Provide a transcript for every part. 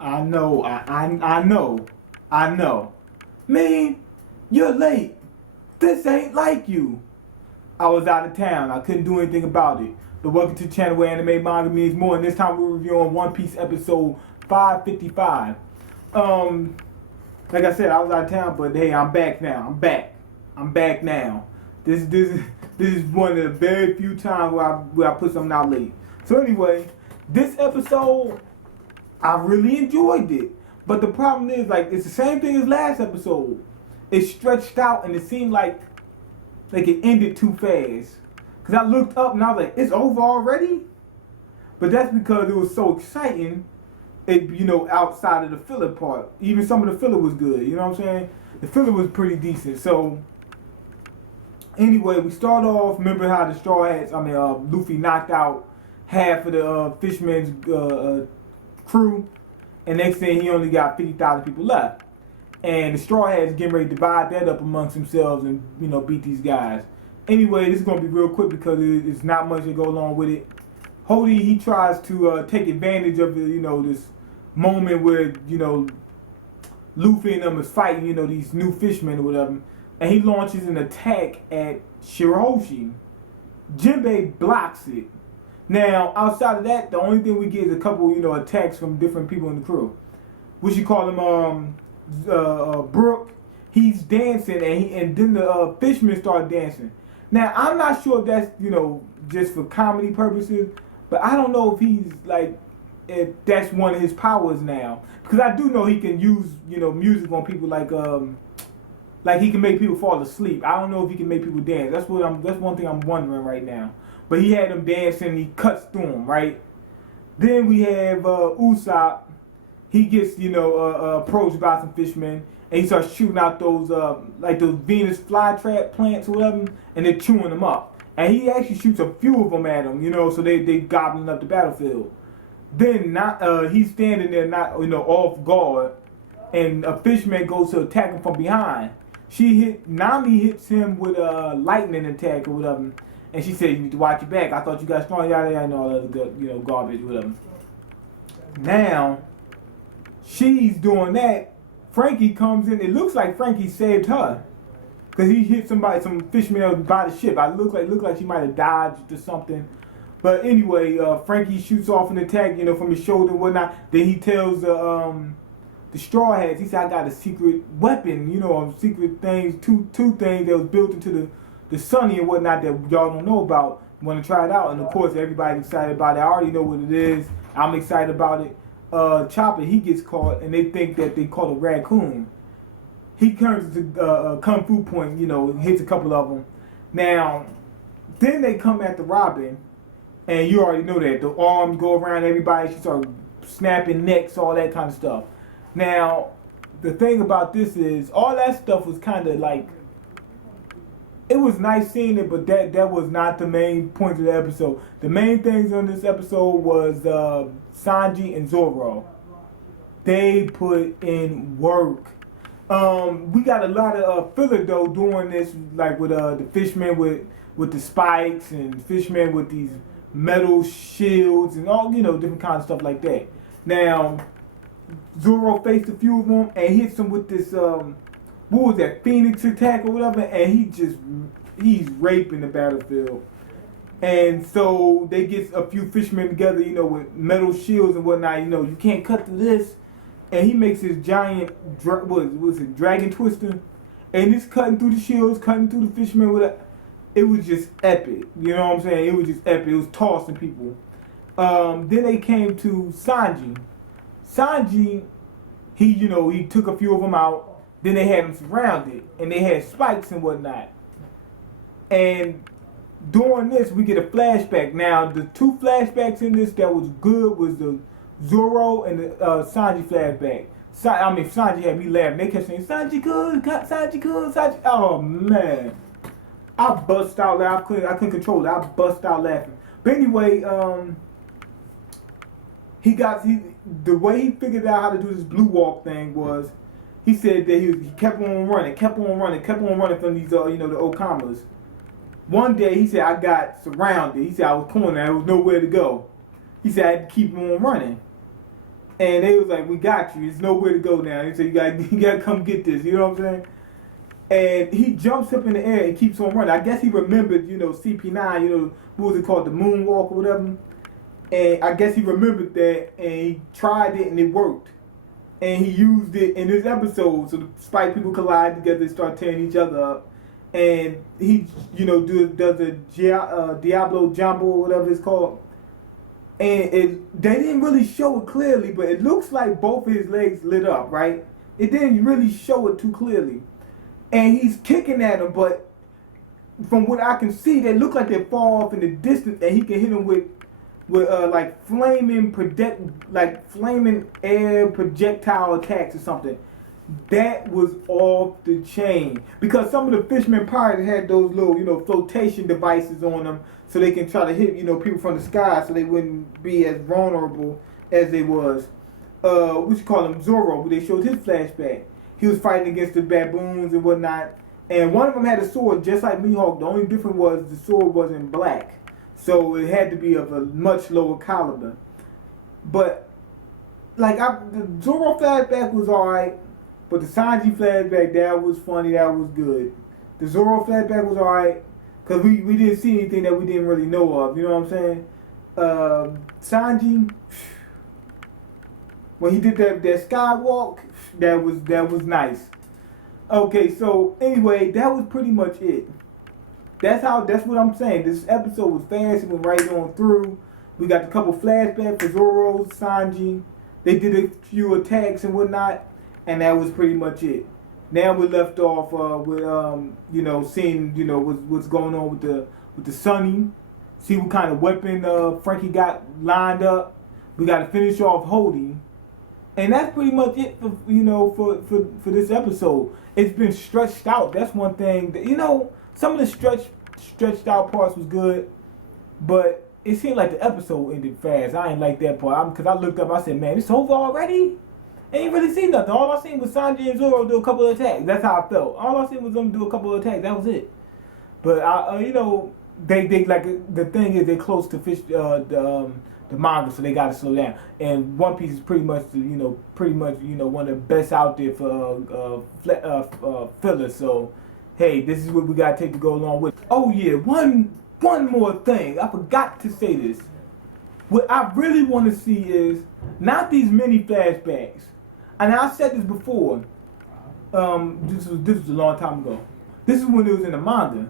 I know, I know, I know. Man, you're late. This ain't like you. I was out of town. I couldn't do anything about it. But welcome to the channel where anime manga means more. And this time we're reviewing One Piece episode 555. Like I said, I was out of town, but hey, I'm back now. I'm back now. This is one of the very few times where I put something out late. So anyway, this episode I really enjoyed it. But the problem is, like, it's the same thing as last episode. It stretched out and it seemed like it ended too fast. Cause I looked up and I was like, it's over already? But that's because it was so exciting, outside of the filler part. Even some of the filler was good, you know what I'm saying? The filler was pretty decent. So anyway, we start off, remember how the Straw Hats, Luffy knocked out half of the Fishman's crew, and next thing he only got 50,000 people left. And the Straw Hats getting ready to divide that up amongst themselves and, beat these guys. Anyway, this is going to be real quick because it's not much to go along with it. Hody, he tries to take advantage of, this moment where, Luffy and them is fighting, these new fishmen or whatever. And he launches an attack at Shirahoshi. Jinbei blocks it. Now, outside of that, the only thing we get is a couple, attacks from different people in the crew. What you call him, Brook, he's dancing, and then the fishermen start dancing. Now, I'm not sure if that's, just for comedy purposes, but I don't know if he's, if that's one of his powers now. Because I do know he can use, music on people like he can make people fall asleep. I don't know if he can make people dance. That's one thing I'm wondering right now. But he had them dancing, and he cuts through them, right? Then we have Usopp. He gets, approached by some fishermen, and he starts shooting out those Venus flytrap plants or whatever, and they're chewing them up. And he actually shoots a few of them at them, so they gobbling up the battlefield. Then he's standing there, off guard, and a fisherman goes to attack him from behind. Nami hits him with a lightning attack or whatever, and she said, "You need to watch your back. I thought you got strong, yada yada, and all that good, garbage, whatever." Now, she's doing that. Frankie comes in. It looks like Frankie saved her, cause he hit some fisherman by the ship. It looked like she might have dodged or something. But anyway, Frankie shoots off an attack, from his shoulder and whatnot. Then he tells the Straw Hats, he said, "I got a secret weapon, secret things, two things that was built into the Sunny and whatnot that y'all don't know about. Want to try it out?" And of course, everybody's excited about it. I already know what it is. I'm excited about it. Chopper, he gets caught, and they think that they caught a raccoon. He turns to Kung Fu point, hits a couple of them. Now, then they come at the Robin, and you already know that. The arms go around everybody. She starts snapping necks, all that kind of stuff. Now, the thing about this is, all that stuff was kind of like, it was nice seeing it, but that was not the main point of the episode. The main things on this episode was Sanji and Zoro. They put in work. We got a lot of filler though doing this, like with the fishmen with the spikes, and fishmen with these metal shields and all different kinds of stuff like that. Now, Zoro faced a few of them and hits them with this what was that, Phoenix attack or whatever, and he's raping the battlefield. And so they get a few fishermen together, with metal shields and whatnot, you can't cut through this. And he makes his giant, dragon twister, and it's cutting through the shields, cutting through the fishermen with it. It was just epic, you know what I'm saying? It was just epic. It was tossing people. Then they came to Sanji. Sanji, he took a few of them out. Then they had them surrounded, and they had spikes and whatnot. And during this, we get a flashback. Now, the two flashbacks in this that was good was the Zoro and the Sanji flashback. Sanji had me laughing. They kept saying, "Sanji good, Sanji good, Sanji." Oh man, I bust out laughing. I couldn't control it. I bust out laughing. But anyway, the way he figured out how to do this blue walk thing was, he said that he kept on running from these, the Okamas. One day, he said, I got surrounded. He said, I was cornered. There was nowhere to go. He said, I had to keep on running. And they was like, we got you. There's nowhere to go now. He said, you gotta come get this. You know what I'm saying? And he jumps up in the air and keeps on running. I guess he remembered, CP9, what was it called, the moonwalk or whatever. And I guess he remembered that, and he tried it, and it worked. And he used it in this episode, so the spike people collide together and start tearing each other up. And he, does a Diablo Jumbo or whatever it's called. And they didn't really show it clearly, but it looks like both of his legs lit up, right? It didn't really show it too clearly. And he's kicking at him, but from what I can see, they look like they fall off in the distance, and he can hit him with like flaming air projectile attacks or something. That was off the chain, because some of the fishermen pirates had those little flotation devices on them, so they can try to hit people from the sky, so they wouldn't be as vulnerable as they was. What you call him, Zoro? They showed his flashback. He was fighting against the baboons and whatnot, and one of them had a sword just like Mihawk. The only difference was the sword wasn't black, so it had to be of a much lower caliber. But the Zoro flashback was alright, but the Sanji flashback, that was funny, that was good. The Zoro flashback was alright, because we didn't see anything that we didn't really know of, you know what I'm saying? Sanji, when he did that skywalk, that was nice. Okay, so anyway, that was pretty much it. That's what I'm saying. This episode was fast, it went right on through. We got a couple flashbacks for Zoro, Sanji. They did a few attacks and whatnot, and that was pretty much it. Now we're left off with seeing what's going on with the Sunny. See what kind of weapon Frankie got lined up. We got to finish off Hody, and that's pretty much it for this episode. It's been stretched out. That's one thing that some of the stretched out parts was good, but it seemed like the episode ended fast. I ain't like that part because I looked up. I said, man, it's over already. Ain't really seen nothing. All I seen was Sanji and Zoro do a couple of attacks. That's how I felt. All I seen was them do a couple of attacks. That was it. But they like the thing is they're close to the manga, so they gotta slow down. And One Piece is pretty much one of the best out there for fillers. So hey, this is what we gotta take to go along with. Oh yeah, one more thing. I forgot to say this. What I really want to see is not these mini flashbacks. And I said this before. This was a long time ago. This is when it was in the manga.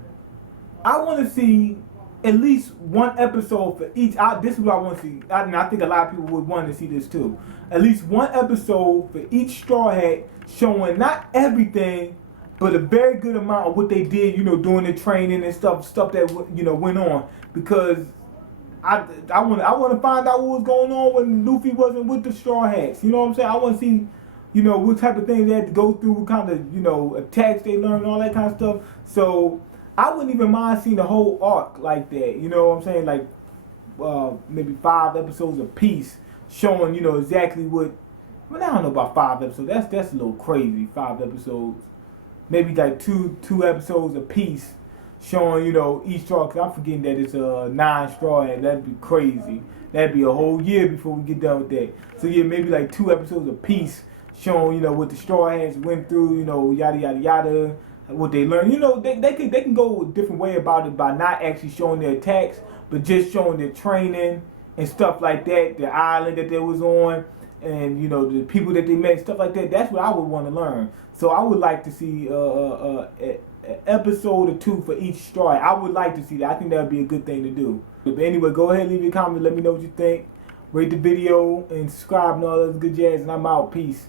I want to see at least one episode for each. This is what I want to see. And I think a lot of people would want to see this too. At least one episode for each Straw Hat showing not everything, but a very good amount of what they did, during the training and stuff that went on. Because I want to find out what was going on when Luffy wasn't with the Straw Hats. You know what I'm saying? I want to see, what type of things they had to go through, what kind of, attacks they learned, all that kind of stuff. So I wouldn't even mind seeing the whole arc like that. You know what I'm saying? Like maybe 5 episodes a piece, showing exactly what. Well, I don't know about 5 episodes. That's a little crazy. 5 episodes, maybe like two episodes a piece, showing each straw. Cause I'm forgetting that it's 9 straw hat. That'd be crazy. That'd be a whole year before we get done with that. So yeah, maybe like 2 episodes a piece, showing what the straw hats went through. Yada yada yada. What they learned. They can go a different way about it by not actually showing their attacks, but just showing their training and stuff like that. The island that they was on, and the people that they met, stuff like that. That's what I would want to learn. So I would like to see an episode or 2 for each straw. I would like to see that. I think that would be a good thing to do. But anyway, go ahead and leave your comment. Let me know what you think. Rate the video and subscribe and all that good jazz. And I'm out. Peace.